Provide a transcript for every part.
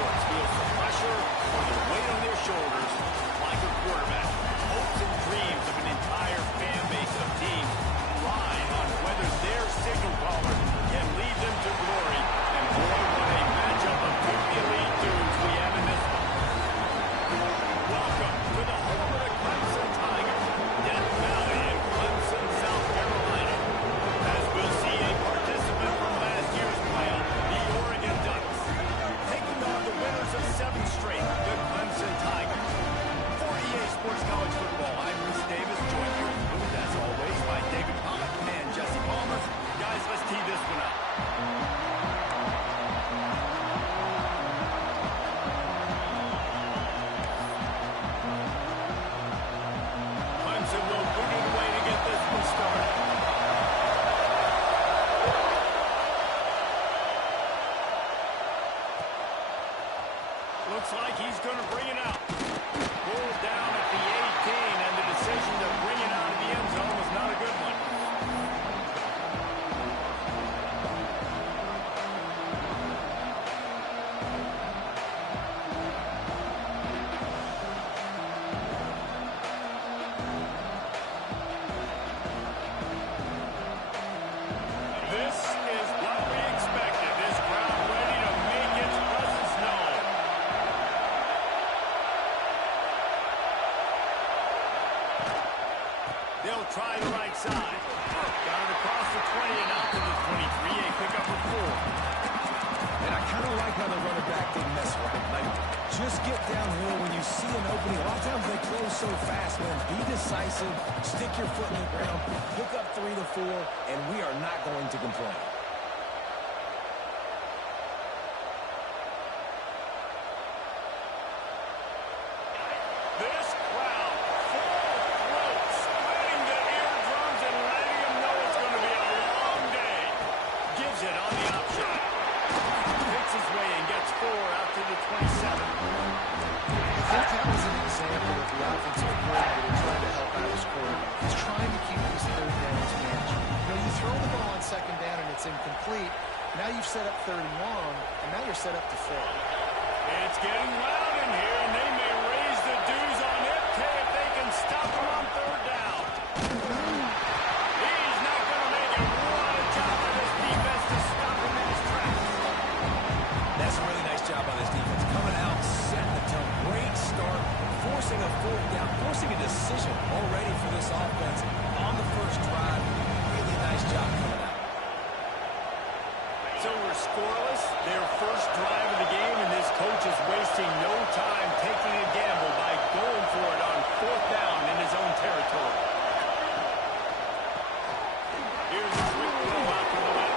sports feels the pressure or the weight on their shoulders like a quarterback. Hopes and dreams of an entire fan base of teams rely on whether their signal caller can lead them to glory. And boy, what a matchup of two elite dudes we have in this one. Welcome to the home of the Clemson Tigers, Death Valley in Clemson, South Carolina. As we'll see a participant from last year's playoff, the Oregon Ducks, taking on the winners of 7 straight, the Clemson Tigers. For EA Sports College Football, I'm Bruce Davis, joined here in booth, as always, by David Pollock and Jesse Palmer. Guys, let's tee this one up. Clemson will boot it away to get this one started. Looks like he's going to bring it out. Pulled down at the 18, and the decision to bring it out of the end zone was not a good one. This is what we expected. This crowd ready to make its presence known. They'll try the right side. Got it across the 20 and out to the 23. A pickup of 4. And I kind of like how the running back didn't mess around. Like, just get downhill when you see an opening. A lot of times they close so fast, man. Be decisive, stick your foot in the ground, pick up 3 to 4, and we are not going to complain. This crowd, full throat, splitting the eardrums and letting them know it's going to be a long day. Gives it on the option. Picks his way and gets 4 out to the 27. I think that was an example of the offensive coordinator trying to help out his quarterback. He's trying to keep these third downs manageable. You know, you throw the ball on second down and it's incomplete. Now you've set up third and long, and now you're set up to fail. It's getting loud in here, and they may raise the dues on FK if they can stop him on third down. He's not going to make it. What a job by this defense to stop him in his tracks. That's a really nice job by this defense. Coming out, setting the tone. Great start, forcing a 4th down, forcing a decision already for this offense on the first drive. Really nice job coming out. So we're scoreless, their first drive of the game, and this coach is wasting no time taking a gamble by going for it on 4th down in his own territory. Here's a quick throw out to the left.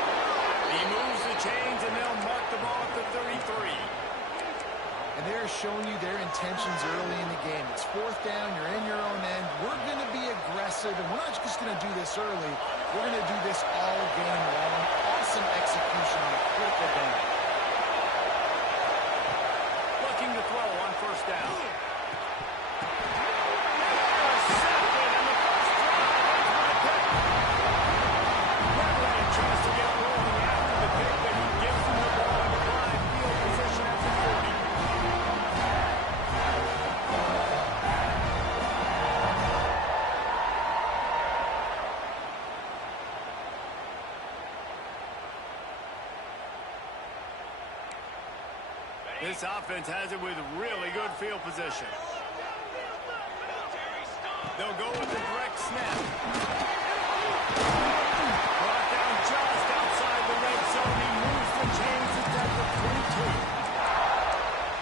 He moves the chains, and they'll mark the ball at the 33. And they're showing you their intentions early in the game. It's 4th down, you're in your own end. We're going to be aggressive, and we're not just going to do this early. We're going to do this all game long. Awesome execution on a critical down. Looking to throw on 1st down. This offense has it with really good field position. They'll go with the direct snap. Brought down just outside the red zone. He moves the chains to the 22.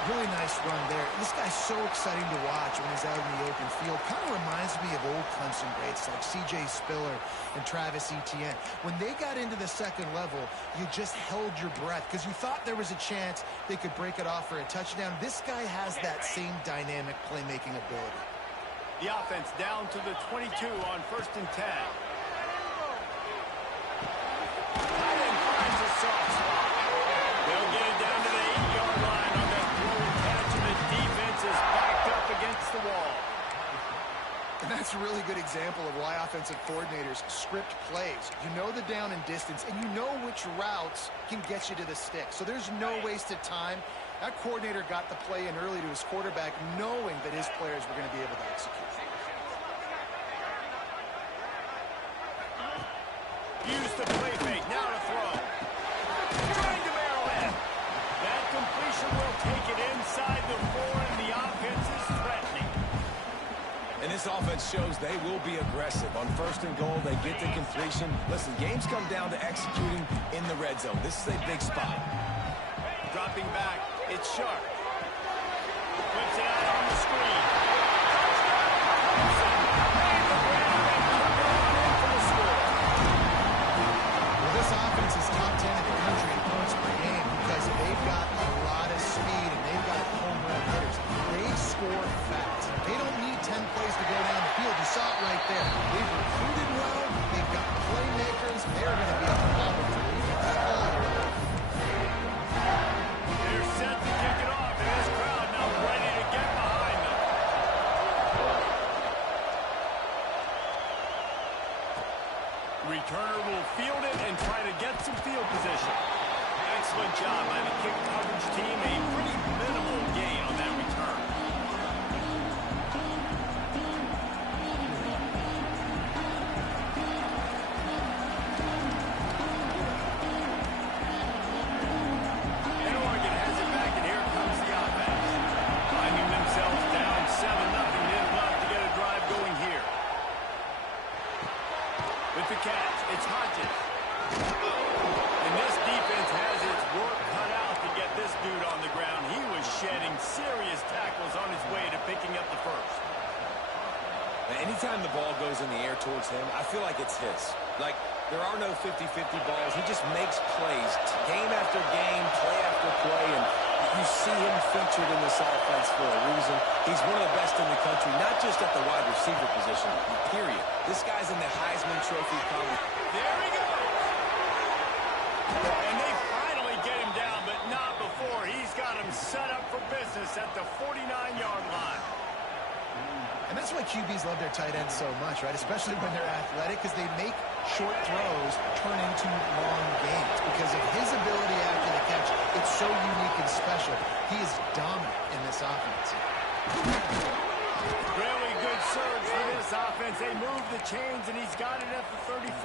Really nice run there. This guy's so exciting to watch when he's out in the open field. Kind of reminds me of old Clemson greats like C.J. Spiller and Travis Etienne. When they got into the second level, you just held your breath because you thought there was a chance they could break it off for a touchdown. This guy has that same dynamic playmaking ability. The offense down to the 22 on 1st and 10. Tight end finds a soft spot. They'll get it down to the 8-yard line on that throw and catch, and the defense is backed up against the wall. And that's a really good example of why offensive coordinators script plays. You know the down and distance, and you know which routes can get you to the stick. So there's no wasted time. That coordinator got the play in early to his quarterback, knowing that his players were going to be able to execute. Use the play fake. Now to throw. Trying to barrel in. That completion will take it inside the 4, and the offense is threatening. And this offense shows they will be aggressive. On 1st and goal, they get the completion. Listen, games come down to executing in the red zone. This is a big spot. Dropping back. It's Sharp. Flips it out on the screen. Clemson made the grab and took it on in for the score. Well, this offense is top 10 in the country in points per game because they've got a lot of speed and they've got home run hitters. They score fast. They don't need 10 plays to go down the field. You saw it right there. They've recruited well. They've got playmakers. They're going to be a problem for defenses all year long. They're set to kick it off, and this crowd now ready to get behind them. Returner will field it and try to get some field position. Excellent job by the kick coverage team. A pretty minimal gain on that return. And Oregon has it back, and here comes the offense. Finding themselves down 7-0. They'd love to get a drive going here. With the catch, it's Hodges. And this defense has its work cut out to get this dude on the ground. He was shedding serious tackles on his way to picking up the first. Now, anytime the ball goes in the air towards him, I feel like it's his. Like, there are no 50-50 balls. He just makes plays game after game, play after play, and you see him featured in this offense for a reason. He's one of the best in the country, not just at the wide receiver position, period. This guy's in the Heisman Trophy conversation. There he goes. And they finally get him down, but not before. He's got him set up for business at the 49-yard line. And that's why QBs love their tight ends so much, right? Especially when they're athletic, because they make short throws turn into long gains. Because of his ability after the catch, it's so unique and special. He is dominant in this offense. Really good surge for this offense. They move the chains, and he's got it at the 34.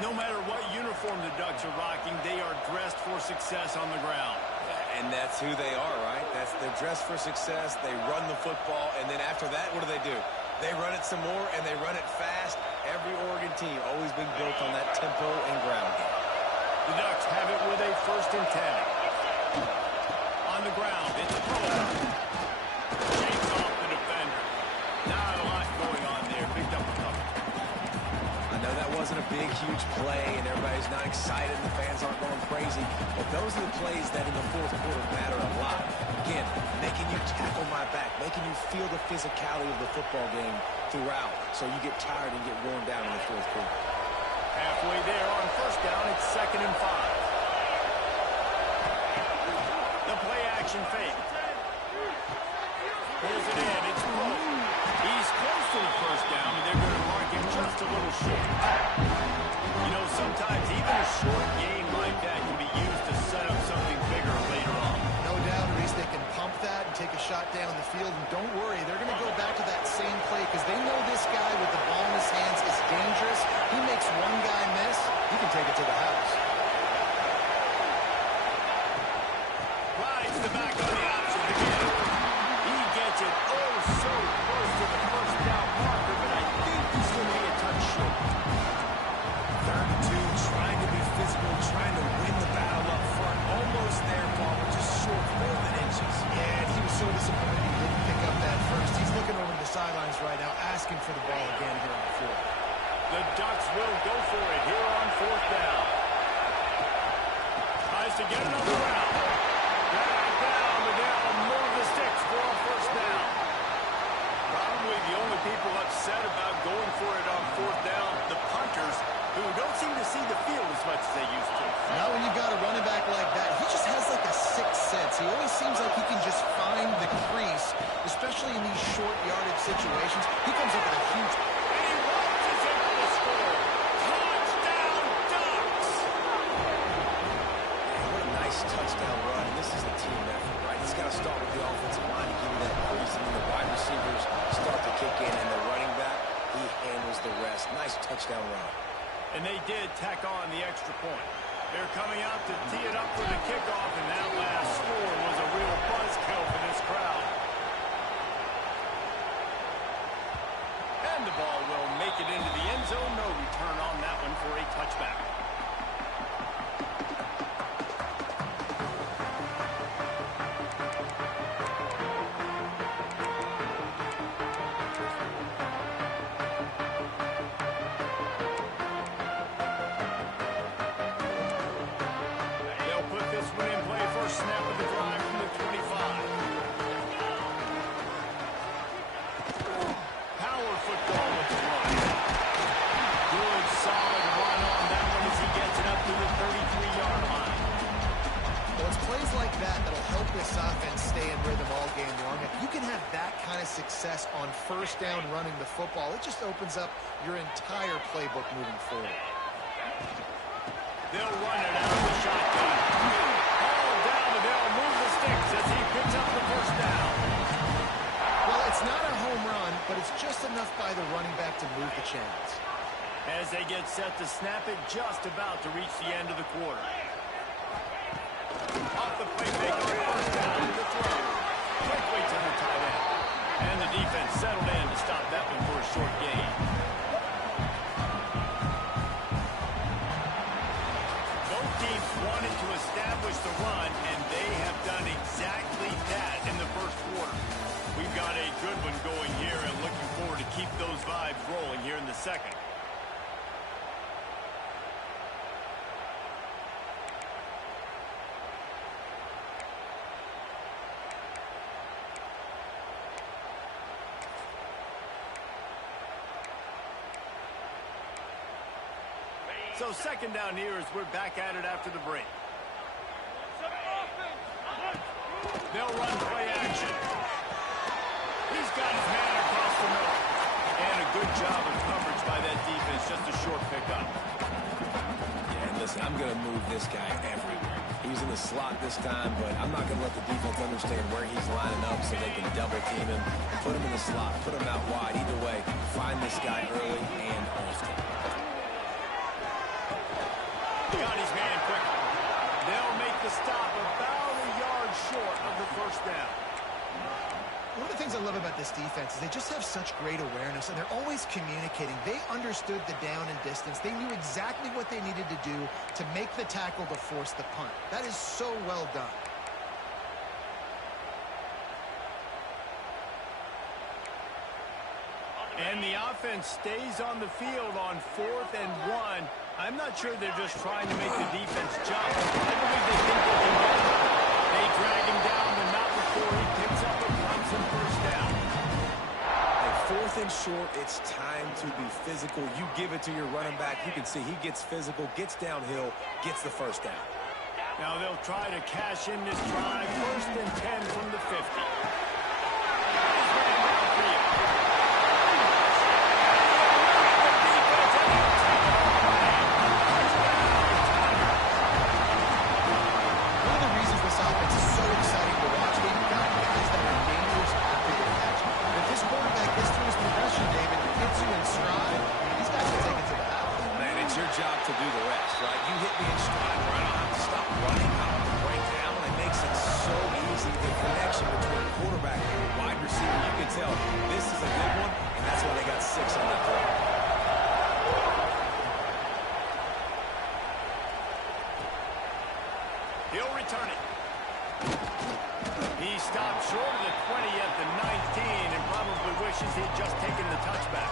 No matter what uniform the Ducks are rocking, they are dressed for success on the ground. And that's who they are, right? They're dressed for success. They run the football, and then after that, what do? They run it some more, and they run it fast. Every Oregon team always been built on that tempo and ground game. The Ducks have it with a 1st and 10. On the ground, it's Poe. Shakes off the defender. Not a lot going on there. Picked up a couple. I know that wasn't a big, huge play, and everybody's not excited, and the fans aren't going crazy, but those are the plays that in the 4th quarter matter a lot. Again, making you tackle my back, making you feel the physicality of the football game throughout, so you get tired and get worn down in the 4th quarter. Halfway there on 1st down, it's 2nd and 5. The play action fake. Pulls it in, it's Poe. He's close to the 1st down, and they're going to mark him just a little short. You know, sometimes even a short game like that can be used to set up something bigger later on. No doubt, Reese, they can pump that and take a shot down the field. And don't worry, they're going to go back to that same play because they know this guy with the ball in his hands is dangerous. He makes one guy miss, he can take it to the house. Rides the back on the option again. He gets it oh so close to the 1st down marker, but I think he's going to be a touch short. 3rd and 2, trying to be physical, trying to win the battle up front. Almost there, Paul, but just short, 4 inches. Yeah, and he was so disappointed he didn't pick up that first. He's looking over the sidelines right now, asking for the ball again here on 4th. The Ducks will go for it here on 4th down. Tries to get another round. Drag down, but they'll move the sticks for a 1st down. Probably the only people upset about going for it on 4th down, the punters, who don't seem to see the field as much as they used to. Now when you've got a running back like that, he just has like a sixth sense. He always seems like he can just find the crease, especially in these short yardage situations. He comes up with a huge... And he launches it for the score. Touchdown, Ducks! What a nice touch tack on the extra point. They're coming out to tee it up for the kickoff, and that last score was a real buzzkill for this crowd. And the ball will make it into the end zone. No return on that one for a touchback. Snap of the drive from the 25. Power football with the run. Good, solid run on that one as he gets it up to the 33-yard line. Well, it's plays like that that'll help this offense stay in rhythm all game long. If you can have that kind of success on first down running the football, it just opens up your entire playbook moving forward. They'll run it out of the shotgun. They'll move the sticks as he picks up the first down. Well, it's not a home run, but it's just enough by the running back to move the chains. As they get set to snap it, just about to reach the end of the quarter. Off the playmaker, first down to the throw. Quick way to the tight end. And the defense settled in to stop that one for a short gain. Teams wanted to establish the run, and they have done exactly that in the first quarter. We've got a good one going here, and looking forward to keep those vibes rolling here in the second. So second down here as we're back at it after the break. They'll run play action. He's got his man across the middle. And a good job of coverage by that defense. Just a short pickup. Yeah, and listen, I'm going to move this guy everywhere. He's in the slot this time, but I'm not going to let the defense understand where he's lining up so they can double team him. Put him in the slot, put him out wide. Either way, find this guy early and often. Got his man quickly. They'll make the stop about a yard short of the first down. One of the things I love about this defense is they just have such great awareness, and they're always communicating. They understood the down and distance. They knew exactly what they needed to do to make the tackle to force the punt. That is so well done. And the offense stays on the field on 4th and 1. I'm not sure they're just trying to make the defense jump. I believe they think they can get him. They drag him down, but not before he picks up a Clemson first down. Hey, 4th and short, it's time to be physical. You give it to your running back. You can see he gets physical, gets downhill, gets the first down. Now they'll try to cash in this drive. 1st and 10 from the 50. Job to do the rest, right? You hit me in stride where I don't have to stop running, I don't have to break down. It makes it so easy. The connection between quarterback and wide receiver, you can tell this is a good one, and that's why they got 6 on that play. He'll return it. He stopped short of the 20 at the 19 and probably wishes he'd just taken the touchback.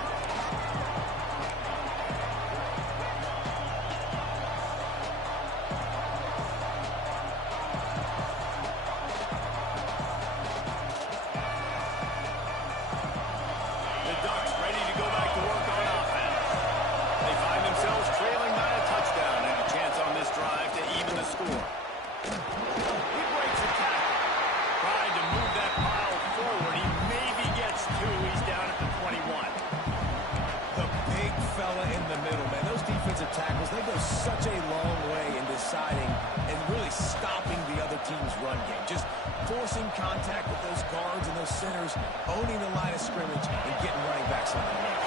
Tackles, they go such a long way in deciding and really stopping the other team's run game. Just forcing contact with those guards and those centers, owning the line of scrimmage, and getting running backs on the run.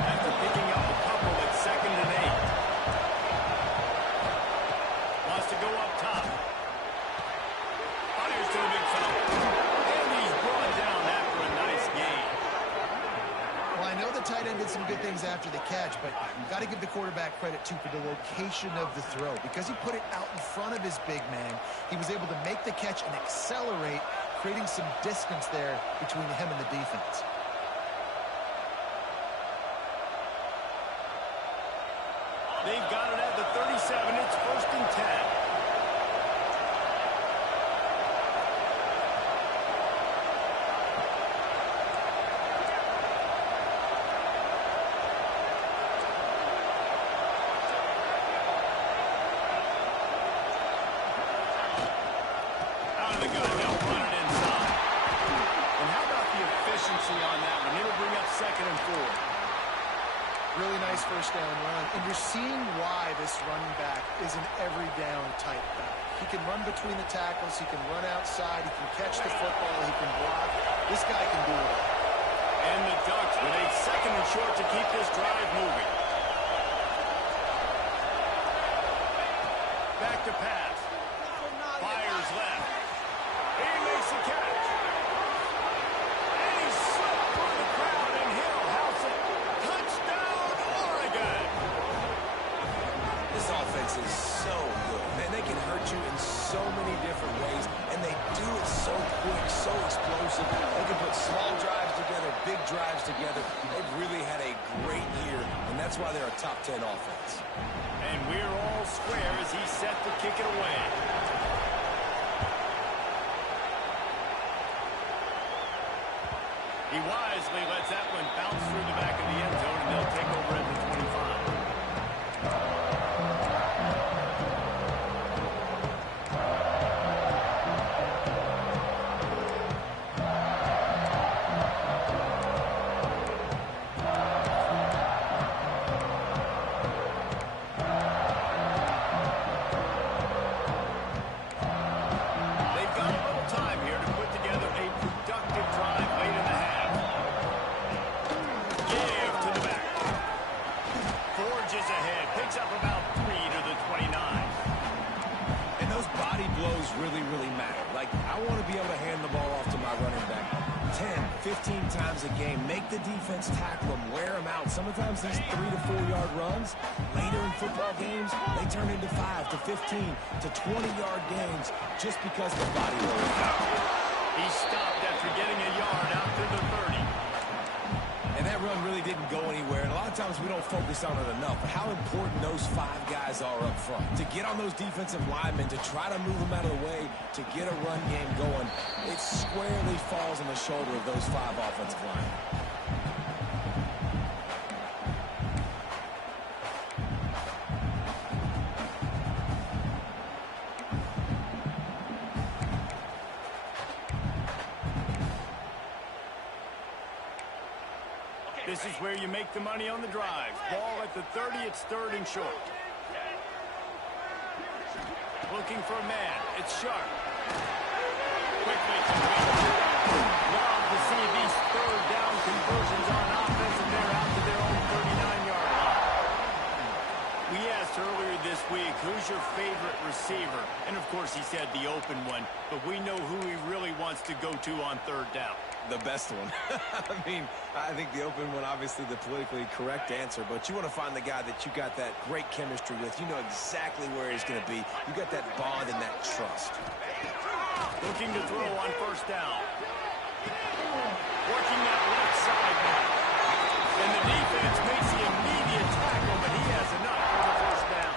After picking up a couple at 2nd and 8. some good things after the catch, but got to give the quarterback credit, too, for the location of the throw. Because he put it out in front of his big man, he was able to make the catch and accelerate, creating some distance there between him and the defense. They've got it at the 37. It's 1st and 10. Really nice first down run, and you're seeing why this running back is an every down type back. He can run between the tackles, he can run outside, he can catch the football, he can block. This guy can do it all. And the Ducks with a 2nd and short to keep this drive moving. Back to pass. Fires left. He makes the catch. And he's slipped through the crowd, and he'll house it. Touchdown, Oregon! This offense is so good. Man, they can hurt you in so many different ways, and they do it so quick, so explosive. They can put small drives together, big drives together. They've really had a great year, and that's why they're a top 10 offense. And we're all square as he's set to kick it away. He wisely lets that one bounce through the back of the end zone, and they'll take over at the 25. Really matter. Like, I want to be able to hand the ball off to my running back 10, 15 times a game. Make the defense tackle them, wear them out. Sometimes these 3 to 4 yard runs, later in football games, they turn into 5 to 15 to 20 yard games just because the body rolls out. He stopped after getting a yard out to the 30. And that run really didn't go anywhere. And a lot of times we don't focus on it enough. But how important those 5 guys are up front. To get on those defensive linemen, to try to move them out of the way, to get a run game going, it squarely falls on the shoulder of those 5 offensive linemen. This is where you make the money on the drive. Ball at the 30, it's 3rd and short. Looking for a man. It's Sharp. Quickly complete. Love to see these 3rd down conversions on offense, and they're out to their own 39-yard line. We asked earlier this week, who's your favorite receiver? And, of course, he said the open one, but we know who he really wants to go to on 3rd down. The best one. I mean, I think the open one, obviously the politically correct answer, but you want to find the guy that you got that great chemistry with. You know exactly where he's going to be. You got that bond and that trust. Looking to throw on 1st down. Working that left side now. And the defense makes the immediate tackle, but he has enough for the 1st down.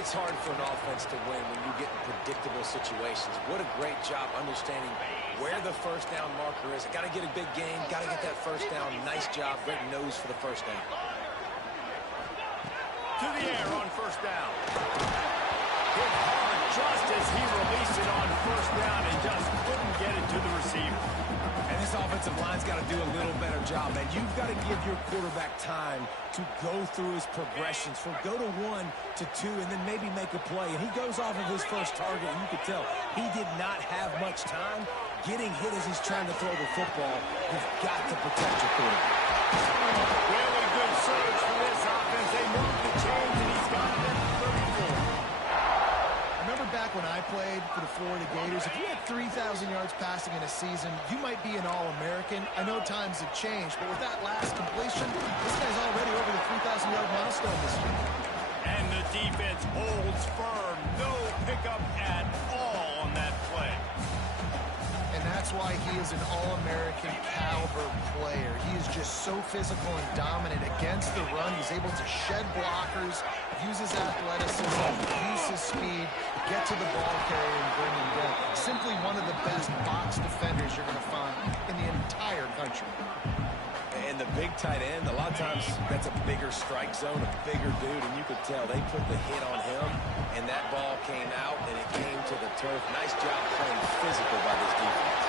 It's hard for an offense to win when you get in predictable situations. What a great job understanding where the 1st down marker is. Got to get a big gain. Got to get that 1st down. Nice job. Great nose for the 1st down. To the air on 1st down. Hit hard just as he released it on 1st down and just couldn't get it to the receiver. And this offensive line's got to do a little better job, man. You've got to give your quarterback time to go through his progressions, from go to 1 to 2, and then maybe make a play. And he goes off of his first target, and you can tell he did not have much time. Getting hit as he's trying to throw the football, you've got to protect your quarterback. Really good surge for this offense. They moved the chains, and he's got it at the 34. Remember back when I played, for the Florida Gators. If you had 3,000 yards passing in a season, you might be an All-American. I know times have changed, but with that last completion, this guy's already over the 3,000-yard milestone this year. And the defense holds firm. No pickup at all on that play. And that's why he is an All-American caliber player. He is just so physical and dominant against the run. He's able to shed blockers, use his athleticism, use his speed, get to the ball carrier and bring him down. Simply one of the best box defenders you're going to find in the entire country. And the big tight end, a lot of times that's a bigger strike zone, a bigger dude, and you could tell they put the hit on him, and that ball came out, and it came to the turf. Nice job playing physical by this defense.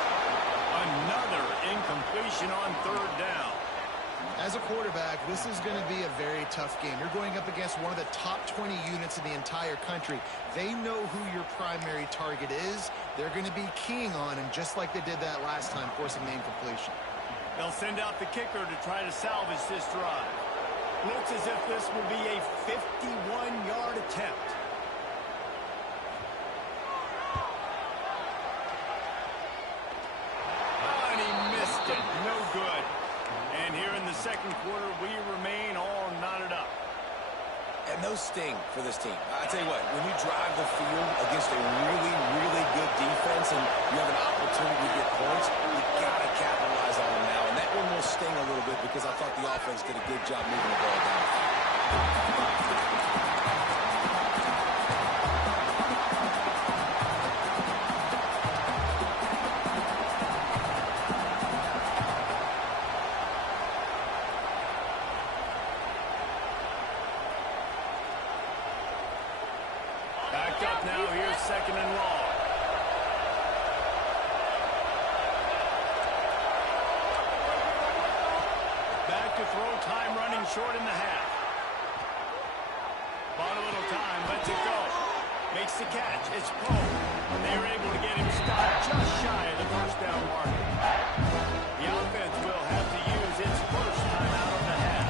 Another incompletion on third down. As a quarterback, this is going to be a very tough game. You're going up against one of the top 20 units in the entire country. They know who your primary target is. They're going to be keying on him, just like they did that last time, forcing the incompletion. They'll send out the kicker to try to salvage this drive. Looks as if this will be a 51-yard attempt. Oh, and he missed it. No good. And here in the second quarter, we remain all knotted up. And those sting for this team. I tell you what, when you drive the field against a really, really good defense and you have an opportunity to get points, you got to capitalize on them now. And that one will sting a little bit because I thought the offense did a good job moving the ball down. Back up now. Here's second and long. Back to throw. Time running short in the half. Bought a little time. Lets it go. Makes the catch. It's Poe. They're able to get him stopped just shy of the first down marker. The offense will have to use its first timeout of the half.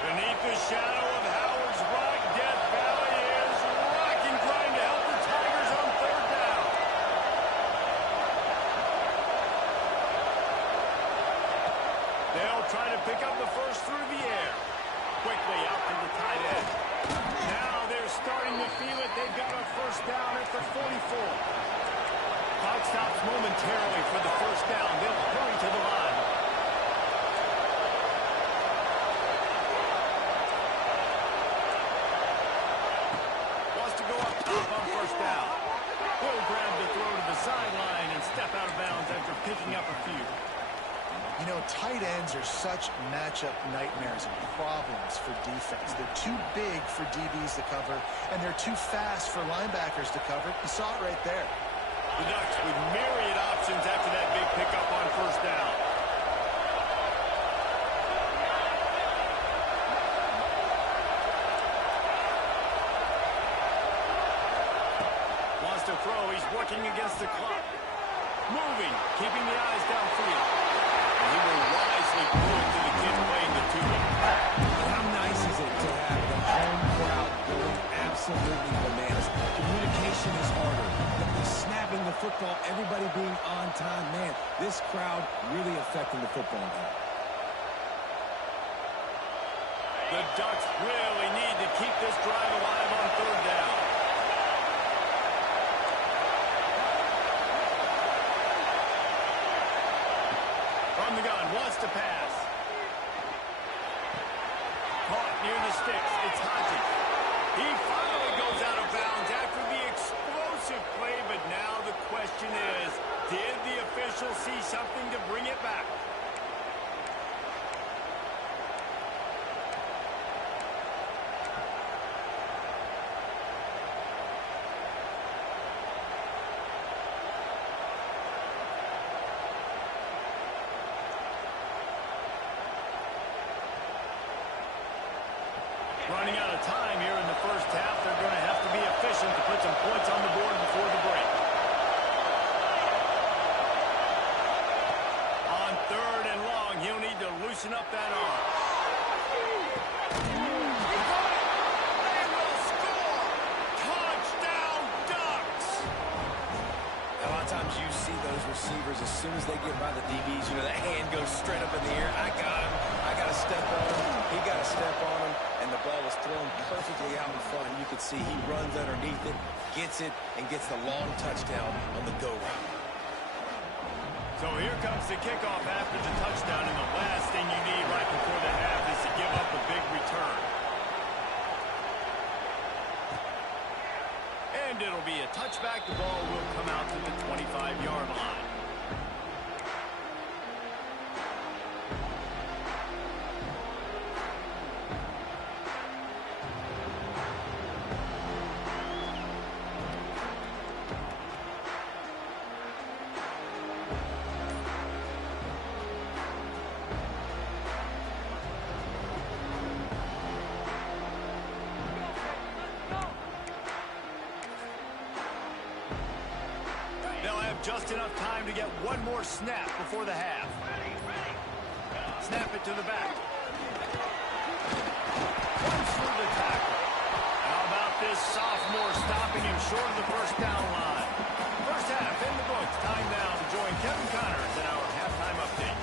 Beneath the shadow of Howard's Rock, Death Valley is rocking, trying to help the Tigers on third down. They'll try to pick up the first through the air. Quickly out to the tight end. Now they're starting to feel it. They've got a first down at the 44. Clock stops momentarily for the first down. They'll hurry to the line. On first down. He'll grab the throw to the sideline and step out of bounds after picking up a few. You know, tight ends are such matchup nightmares and problems for defense. They're too big for DBs to cover, and they're too fast for linebackers to cover. You saw it right there. The Ducks with myriad options after that big pickup on first down. To throw, he's working against the clock. Moving, keeping the eyes downfield. And he will wisely throw it to the kid playing the tuba. How nice is it to have the home crowd going absolutely bananas? Communication is harder. The snapping the football, everybody being on time. Man, this crowd really affecting the football game. The Ducks really need to keep this drive alive on third down. From the gun, wants to pass. Caught near the sticks. It's Hodges. He finally goes out of bounds after the explosive play, but now the question is, did the official see something to bring it back? Running out of time here in the first half. They're going to have to be efficient to put some points on the board before the break. loosen up that arm. They will score! Touchdown, Ducks! A lot of times you see those receivers, as soon as they get by the DBs, you know, that hand goes straight up in the air. I got him. I got to step on him. He got to step on him. And the ball was thrown perfectly out in front. And you could see he runs underneath it, gets it, and gets the long touchdown on the go route. So here comes the kickoff after the touchdown. And the last thing you need right before the half is to give up a big return. And it'll be a touchback. The ball will come out to the 25-yard line. Just enough time to get one more snap before the half. Snap it to the back. Runs through the tackle. How about this sophomore stopping him short of the first down line? First half in the books. Time now to join Kevin Connors in our halftime update.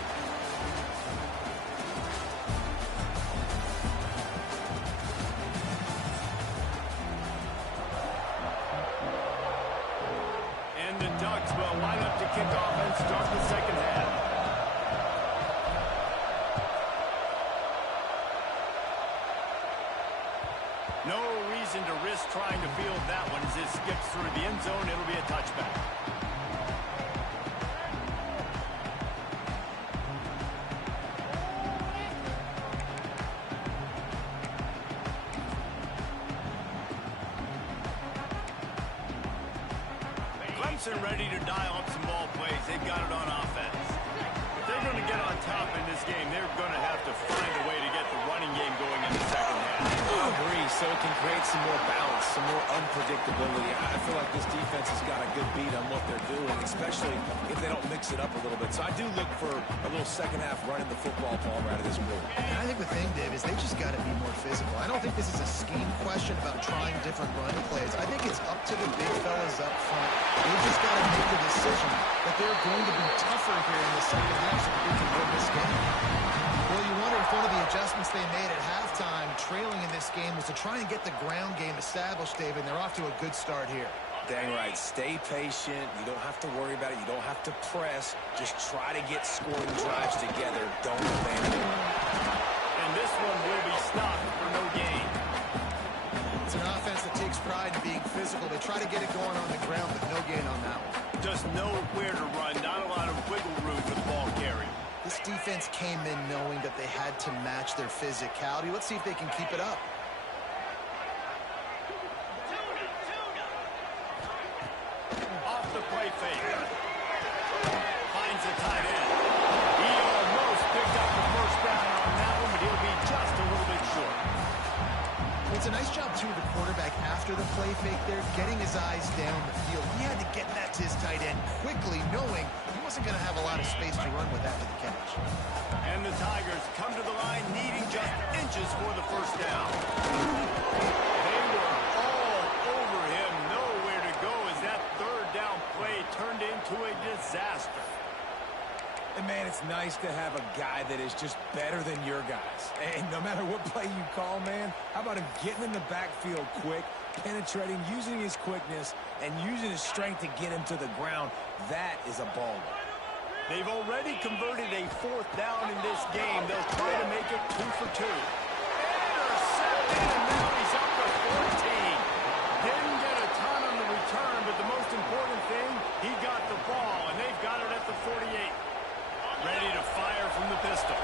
Ducks will line up to kick off and start the second half. No reason to risk trying to field that one as it skips through the end zone. It'll be a touchback. Clemson ready to dial up some ball plays. They've got it on offense. If they're going to get on top in this game, they're going to have to find a way to get the running game going in the second half. I agree, so it can create some more balance, some more unpredictability. I feel like this defense has got a good beat on what they're doing, especially if they don't mix it up a little bit. So I do look for a little second half running the football ball out of this group. And I think the thing, Dave, is they just got to be more physical. I don't think this is a scheme question about trying different run plays. I think it's up to the big fellas up front. They just got to make the decision that they're going to be tougher here in the second half so that they can win this game. Well, you wonder if one of the adjustments they made at halftime, trailing in this game, was to try and get the ground game established, David, and they're off to a good start here. Dang right. Stay patient. You don't have to worry about it. You don't have to press. Just try to get scoring drives together. Don't abandon it. And this one will be stopped for no gain. It's an offense that takes pride in being physical. They try to get it going on the ground, but no gain on that one. Just know where to run. Not a lot of wiggle room for the ball carry. This defense came in knowing that they had to match their physicality. Let's see if they can keep it up. Off the play fake. Finds the tight end. He almost picked up the first down on that one, but he'll be just a little bit short. It's a nice job, too, of the quarterback after the play fake there, getting his eyes down the field. He had to get that to his tight end quickly, knowing he wasn't going to have a lot of space to run with after the catch. And the Tigers come to the line needing just inches for the first down. They were all over him, nowhere to go as that third down play turned into a disaster. And, man, it's nice to have a guy that is just better than your guys. And no matter what play you call, man, how about him getting in the backfield quick, penetrating, using his quickness, and using his strength to get him to the ground? That is a baller. They've already converted a fourth down in this game. They'll try to make it 2 for 2. Intercepted, and now he's up to 14. Didn't get a ton on the return, but the most important thing, he got the ball, and they've got it at the 48. Ready to fire from the pistol.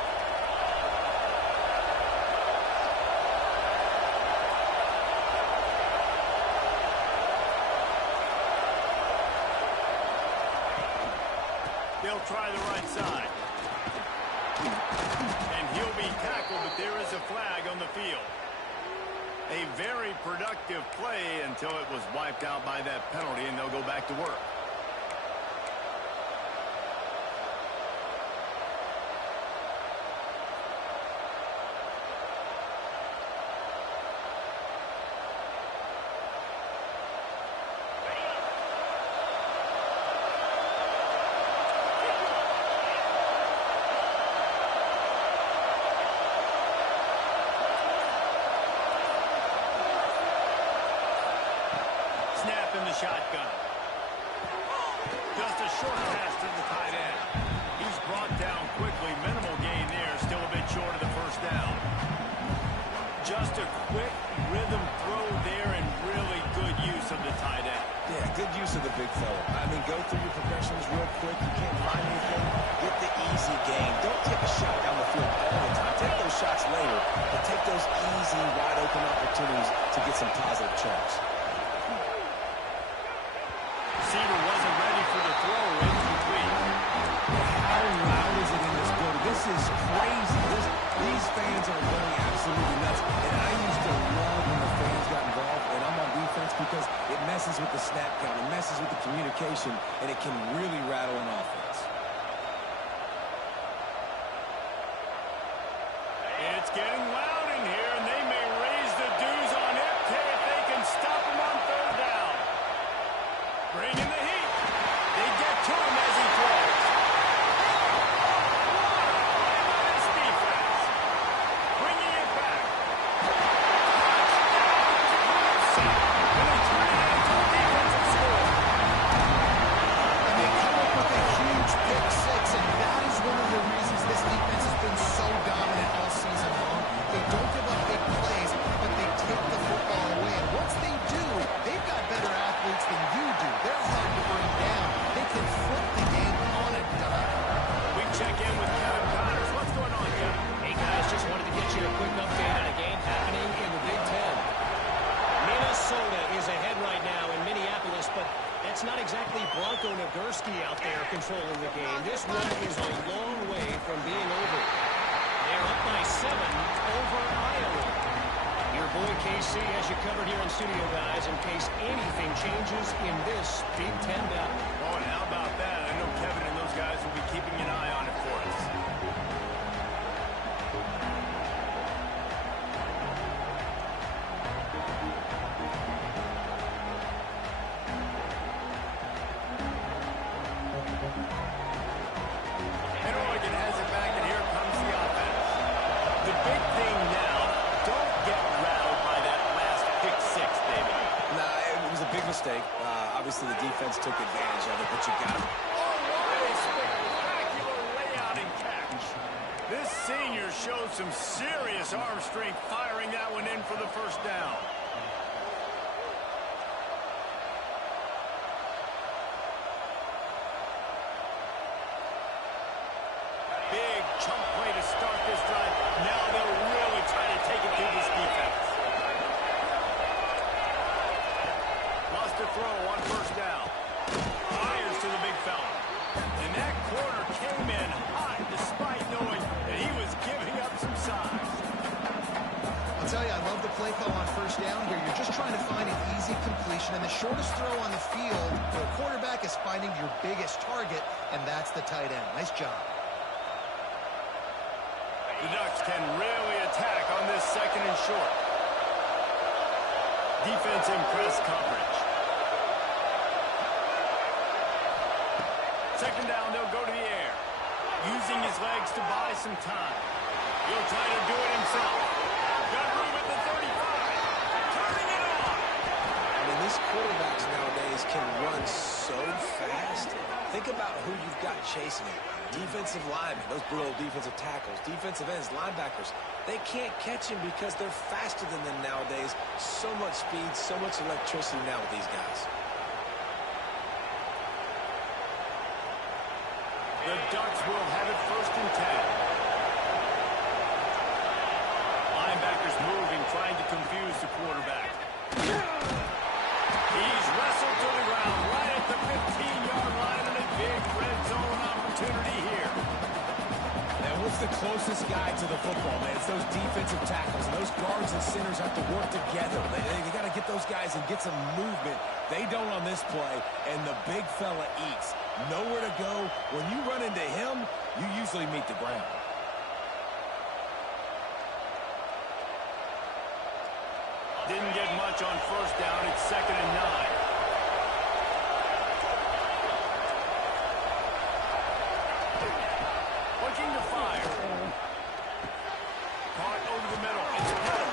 They'll try the right side. And he'll be tackled, but there is a flag on the field. A very productive play until it was wiped out by that penalty, and they'll go back to work. the shotgun. Just a short pass to the tight end. He's brought down quickly. Minimal gain there. Still a bit short of the first down. Just a quick rhythm throw there and really good use of the tight end. Yeah, good use of the big fella. I mean, go through your progressions real quick. You can't find anything. Get the easy gain. Don't take a shot down the field all the time. Take those shots later, but take those easy, wide-open opportunities to get some positive charts. Cedar wasn't ready for the throw in between. How loud is it in this building? This is crazy. These fans are going absolutely nuts. And I used to love when the fans got involved, and I'm on defense because it messes with the snap count, it messes with the communication, and it can really rattle an offense. It's getting loud in here, and they may raise the dues on FK if they can stop him on third down. Bringing the heat. They get to him as he throws. What a play by this defense. Bringing it back. Touchdown, Clemson. And they turn it into a defensive score. And they come up with a huge pick six, and that is one of the reasons this defense has been so dominant all season long. They don't give up big plays, but they take the football away. And once they do, they've got better athletes than you do. They're hard to bring down. They can flip the game on a dime. We check in with Kevin Connors. What's going on, Kevin? Hey, guys, just wanted to get you a quick update on a game happening in the Big Ten. Minnesota is ahead right now in Minneapolis, but that's not exactly Bronco Nagurski out there controlling the game. This one is a long way from being over. They're up by 7 over Iowa. Your boy KC has you covered here in studio, guys, in case anything changes in this Big Ten battle. Oh, and how about that? I know Kevin and those guys will be keeping an eye on it for us. And Oregon has it back, and here comes the offense. The big thing now, don't get rattled by that last pick six, David. Nah, it was a big mistake. Obviously, the defense took advantage of it, but you got it. Oh, what a spectacular layout and catch. This senior showed some serious arm strength firing that one in for the first down. Big chunk play to start this drive. Now they'll really try to take it to this defense. Lost a throw on first down. Fires to the big fella. And that corner came in hot despite knowing that he was giving up some size. I'll tell you, I love the play call on first down here. You're just trying to find an easy completion, and the shortest throw on the field for a quarterback is finding your biggest target, and that's the tight end. Nice job. The Ducks can really attack on this second and short. Defense in press coverage. Second down, they'll go to the air. Using his legs to buy some time. He'll try to do it himself. Got room at the 35. Turning it on. I mean, these quarterbacks nowadays can run so fast. Think about who you've got chasing you. Defensive linemen, those big old defensive tackles, defensive ends, linebackers. They can't catch him because they're faster than them nowadays. So much speed, so much electricity now with these guys. The Ducks will have it first and 10. Linebackers moving, trying to confuse the quarterback. He's wrestled to the ground right at the 15-yard line, and a big red zone opportunity here. Now, what's the closest guy to the football, man? It's those defensive tackles. And those guards and centers have to work together. They got to get those guys and get some movement. They don't on this play, and the big fella eats. Nowhere to go. When you run into him, you usually meet the ground. Didn't get much on first down. It's second and 9. Looking to fire. Caught over the middle. It's caught.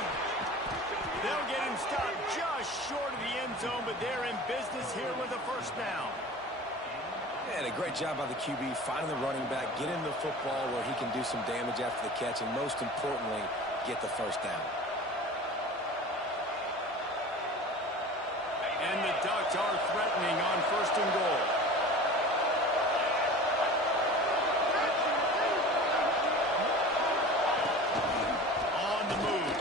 They'll get him stopped just short of the end zone, but they're in business here with a first down. And a great job by the QB finding the running back, getting the football where he can do some damage after the catch, and most importantly, get the first down. And the Ducks are threatening on first and goal. On the move.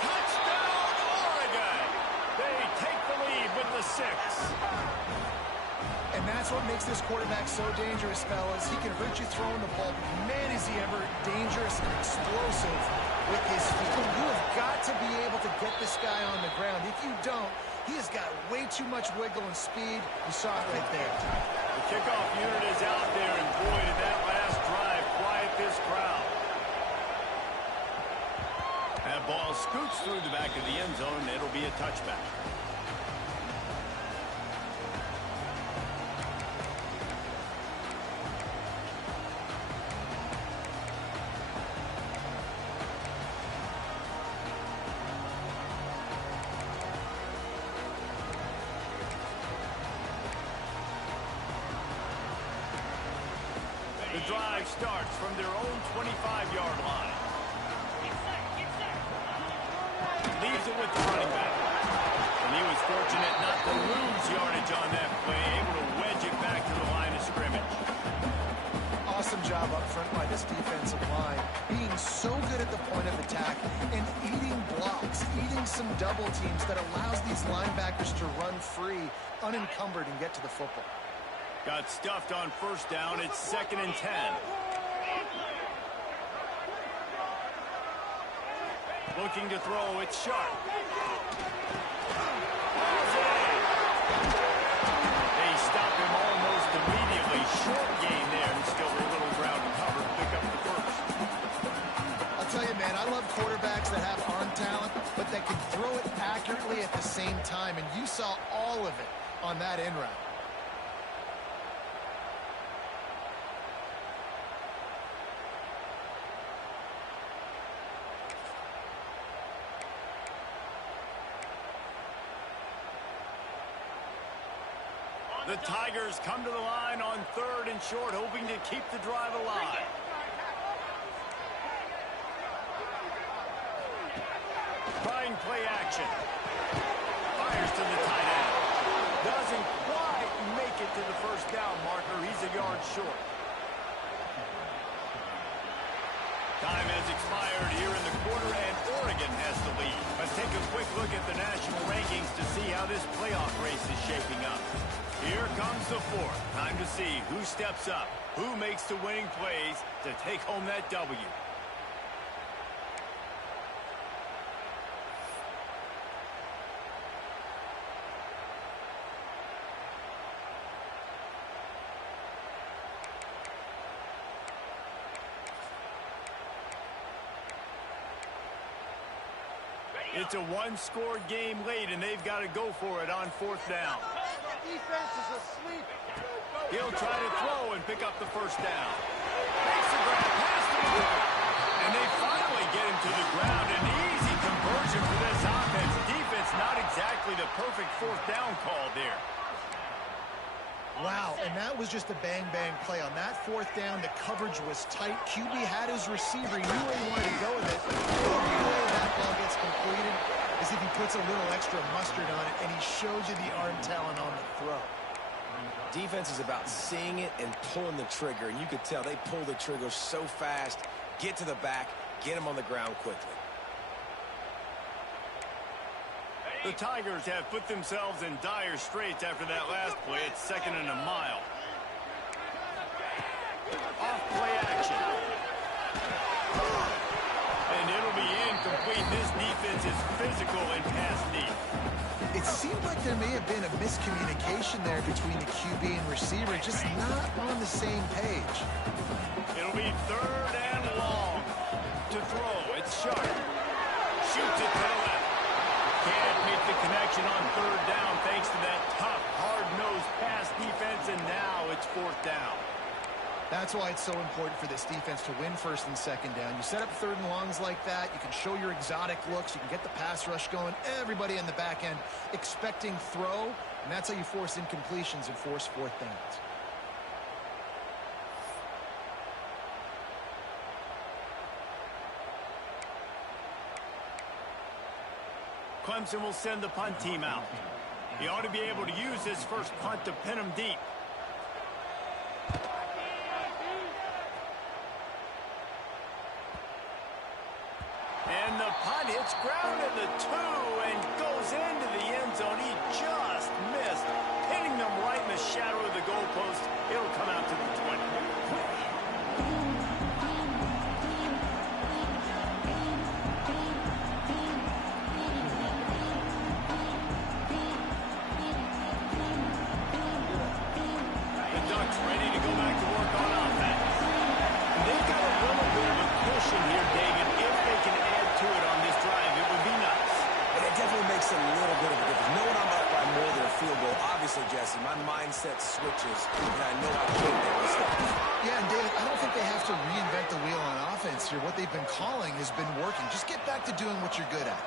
Touchdown, Oregon! They take the lead with the 6. And that's what makes this quarterback so dangerous, fellas. He can hurt you throwing the ball, but man, is he ever dangerous and explosive with his feet. You have got to be able to get this guy on the ground. If you don't, he has got way too much wiggle and speed. You saw it right there. The kickoff unit is out there, and boy, did that last drive quiet this crowd. That ball scoots through the back of the end zone, and it'll be a touchback. The drive starts from their own 25-yard line. Leaves it with the running back. And he was fortunate not to lose yardage on that play, able to wedge it back to the line of scrimmage. Awesome job up front by this defensive line, being so good at the point of attack and eating blocks, eating some double teams that allows these linebackers to run free, unencumbered, and get to the football. Got stuffed on first down. It's 2nd and 10. Looking to throw. It's Sharp. They stop him almost immediately. Short gain there, and still a little ground to cover to pick up the first. I'll tell you, man, I love quarterbacks that have arm talent, but that can throw it accurately at the same time, and you saw all of it on that end route. The Tigers come to the line on 3rd and short, hoping to keep the drive alive. Trying play action. Fires to the tight end. Doesn't quite make it to the first down marker. He's a yard short. Time has expired here in the quarter, and Oregon has the lead. Let's take a quick look at the national rankings to see how this playoff race is shaping up. Here comes the 4th. Time to see who steps up, who makes the winning plays to take home that W. It's a one-score game late, and they've got to go for it on 4th down. Defense is asleep. He'll try to throw and pick up the first down. Makes the grab, pass to him. And they finally get him to the ground. An easy conversion for this offense. Defense not exactly the perfect 4th down call there. Wow, and that was just a bang-bang play. On that 4th down, the coverage was tight. QB had his receiver. He knew where he wanted to go with it. But the only way that ball gets completed is if he puts a little extra mustard on it, and he shows you the arm talent on the throw. Defense is about seeing it and pulling the trigger, and you could tell they pull the trigger so fast, get to the back, get him on the ground quickly. The Tigers have put themselves in dire straits after that last play. It's 2nd and a mile. Off play action. And it'll be incomplete. This defense is physical and pass deep. It seemed like there may have been a miscommunication there between the QB and receiver, just not on the same page. It'll be 3rd and long. To throw, it's Sharp. Shoots it to the left. Can't make the connection on 3rd down thanks to that tough, hard-nosed pass defense, and now it's 4th down. That's why it's so important for this defense to win first and second down. You set up third and longs like that. You can show your exotic looks. You can get the pass rush going. Everybody in the back end expecting throw, and that's how you force incompletions and force fourth downs. Clemson will send the punt team out. He ought to be able to use this first punt to pin him deep. And the punt hits ground at the 2 and goes into the end zone. He just missed, hitting them right in the shadow of the goalpost. It'll come out to the 20. The Ducks ready to go back to work on offense. They've got a little bit of a cushion here, David. If they can add to it on this drive, it would be nice. And it definitely makes a little bit of a difference. Knowing I'm up by more than a field goal, obviously, Jesse, my mindset switches, and I know how to make that mistake. Yeah, and David, I don't think they have to reinvent the wheel on offense here. What they've been calling has been working. Just get back to doing what you're good at.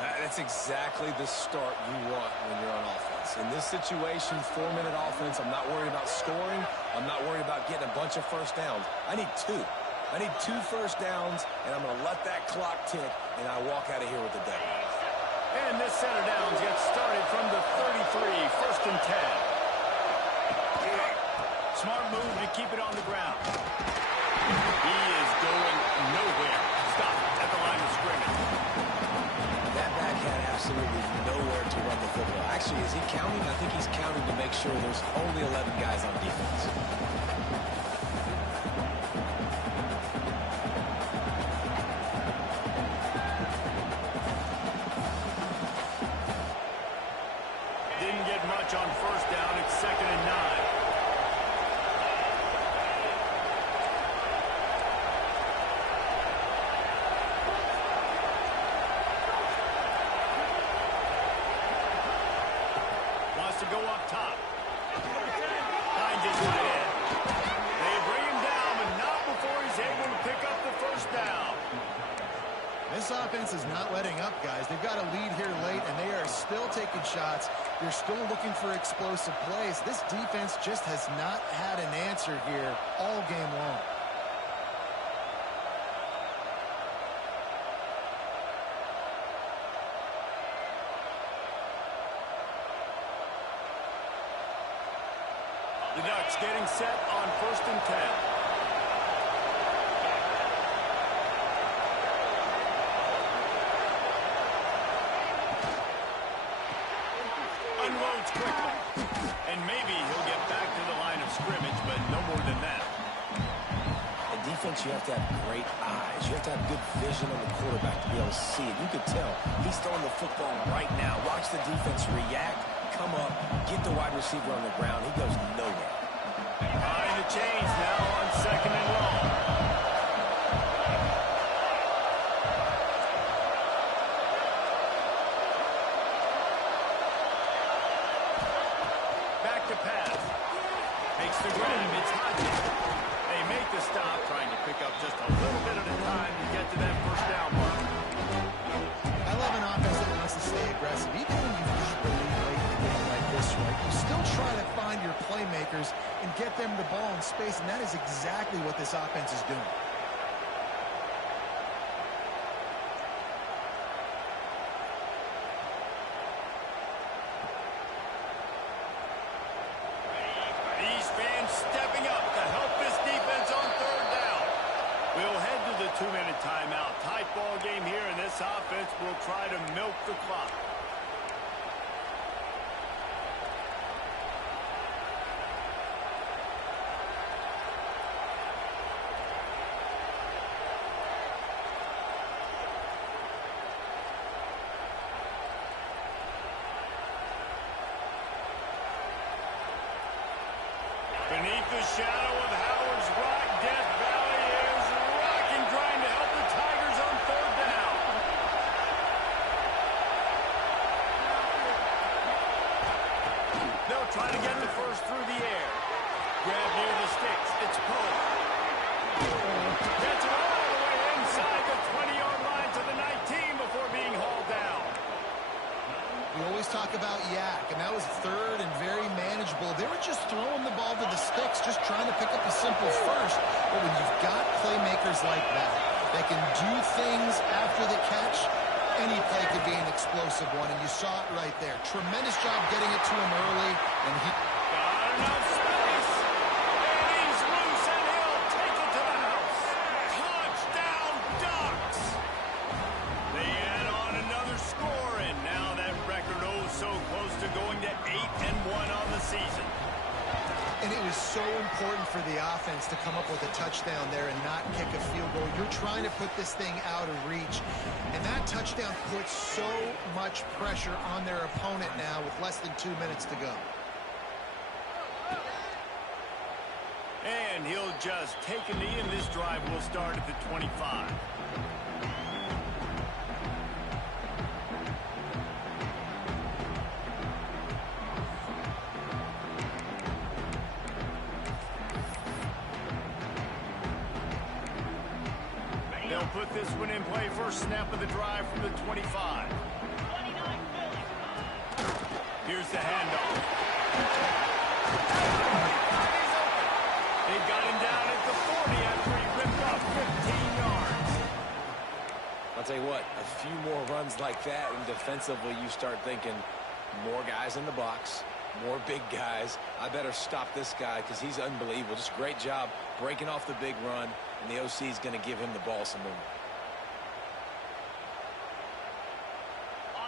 That's exactly the start you want when you're on offense. In this situation, 4-minute offense, I'm not worried about scoring. I'm not worried about getting a bunch of first downs. I need 2. I need 2 first downs, and I'm going to let that clock tick, and I walk out of here with the W. And this set of downs gets started from the 33, first and 10. Smart move to keep it on the ground. He is going nowhere. Stop at the line of scrimmage. That back had absolutely nowhere to run the football. Actually, is he counting? I think he's counting to make sure there's only 11 guys on defense. Didn't get much on first down. It's 2nd and 9. Wants to go up top. Finds his tight end. They bring him down, but not before he's able to pick up the first down. This offense is not letting up, guys. They've got a lead here late, and they are still taking shots. They're still looking for explosive plays. This defense just has not had an answer here all game long. The Ducks getting set on 1st and 10. Unloads quickly. And maybe he'll get back to the line of scrimmage, but no more than that. In defense, you have to have great eyes. You have to have good vision on the quarterback to be able to see it. You could tell he's throwing the football right now. Watch the defense react, come up, get the wide receiver on the ground. He goes nowhere. Behind the chains now on 2nd and long. Back to pass. Makes the grab. It's Hodges. They make the stop, trying to pick up just a little bit at a time to get to that first down mark. I love an offense that wants to stay aggressive. Even when you've got the lead late in a game like this, right, you still try to find your playmakers and get them the ball in space, and that is exactly what this offense is doing. These fans stepping up to help this defense on 3rd down. We'll head to the 2-minute timeout. Tight ball game here, and this offense will try to milk the clock. Beneath the shadow of Howard's Rock, Death Valley is rocking, trying to help the Tigers on 3rd down. They'll try to get the first through the air. Grab near the sticks. It's Poe. talk about yak, and that was third and very manageable. They were just throwing the ball to the sticks, just trying to pick up a simple first. But when you've got playmakers like that can do things after the catch, any play could be an explosive one, and you saw it right there. Tremendous job getting it to him early, and he got enough space, and he's loose, and he'll take it to the house. Touchdown, Ducks! They add on another score, and now that record so close to going to 8-1 on the season. And it was so important for the offense to come up with a touchdown there and not kick a field goal. You're trying to put this thing out of reach. And that touchdown puts so much pressure on their opponent now with less than 2 minutes to go. And he'll just take a knee, and this drive will start at the 25. They'll put this one in play. First snap of the drive from the 25. Here's the handoff. They've got him down at the 40 after he ripped off 15 yards. I'll tell you what, a few more runs like that, and defensively you start thinking more guys in the box, more big guys. I better stop this guy because he's unbelievable. Just a great job breaking off the big run, and the OC is going to give him the ball some more.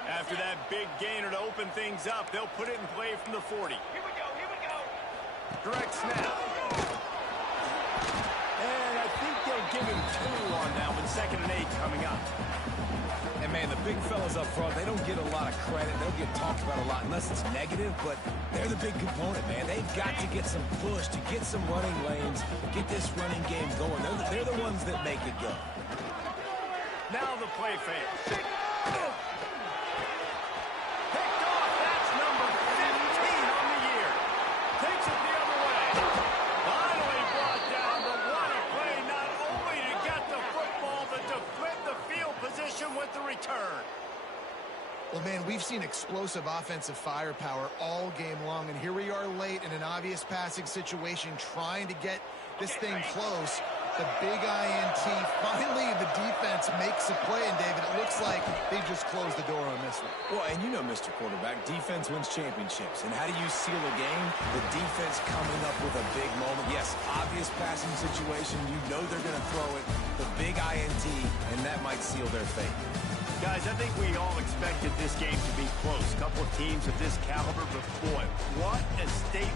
After that big gainer to open things up, they'll put it in play from the 40. Here we go, here we go. Direct snap. And I think they'll give him 2 on that one. 2nd and 8 coming up. And, man, the big fellas up front, they don't get a lot of credit. They don't get talked about a lot unless it's negative, but they're the big component, man. They've got to get some push, to get some running lanes, get this running game going. They're the ones that make it go. Now the play fake. Picked off. That's number 15 on the year. Takes it the other way. Finally brought down, but what a play, not only to get the football, but to flip the field position with the return. Well, man, we've seen explosive offensive firepower all game long, and here we are late in an obvious passing situation trying to get this thing close. The big INT. Finally, the defense makes a play, and David, it looks like they just closed the door on this one. Well, and you know, Mr. Quarterback, defense wins championships. And how do you seal a game? The defense coming up with a big moment. Yes, obvious passing situation. You know they're going to throw it. The big INT, and that might seal their fate. Guys, I think we all expected this game to be close. Couple of teams of this caliber, but boy, what a statement.